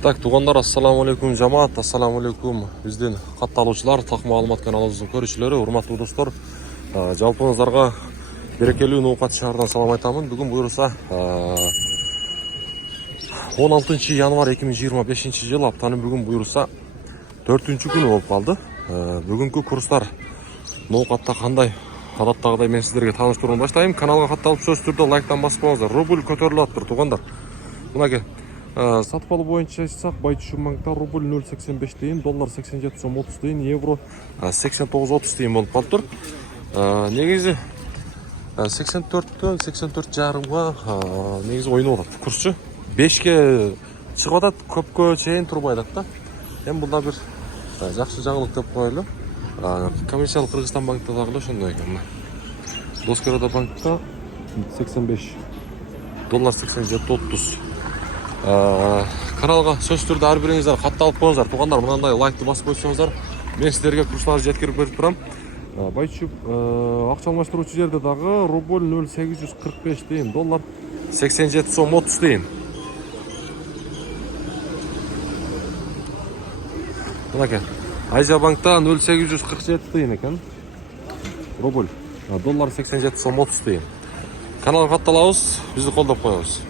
Так, туғандар, ассаламу алейкум жамаат, ассаламу алейкум биздин катталуучулар, так маалымат каналыбыздын көрүүчүлөрү, урматтуу достор. Жалпыңыздарға берекелүү ноокат шаарынан салам айтамын. Бүгүн буюрса 16 январь 2025 жыл, аптанын бүгүн буюрса 4-күнү болуп калды. Бүгүнкү курстар ноокатта кандай, адаттагыдай мен сиздерге тааныштырууну баштайм. Каналга катталып сөзсүз түрдө лайктан басып коюңуздар. Рубль көтөрүлүп атыптыр тугандар. Мынакей сатып алуу боюнча айтсак, Байчушун банкта рубль 0,85 тыйын, доллар 87 сом 30 тыйын, евро 89,30 тыйын болуп калыптыр. Негизи 84-төн 84 жарымга негизи ойноп атат курсчу. 5ке чыгып атат, көпкө чейин турбай атат да. Эми бул бир жакшы жаңылык деп коелу. Коммерциялык Кыргызстан банкта дагы ошондой экен. Доскороодо банкта 85, доллар 87,30. Каналга сөзсүз түрдө ар бириңиздер катталып коюңуздар. Тугандар, мындай лайкты басып койсоңуздар, мен сиздерге курсларды жеткирип берип турам. Байчуп акча алмаштыруучу жерде дагы рубль 0,845 тыйын, доллар 87 сом 30 тыйын. Мынакей Азия банкта 0,847 тыйын экен рубль, доллар 87 сом 30 тыйын. Каналга катталабыз, бизди колдоп коебуз.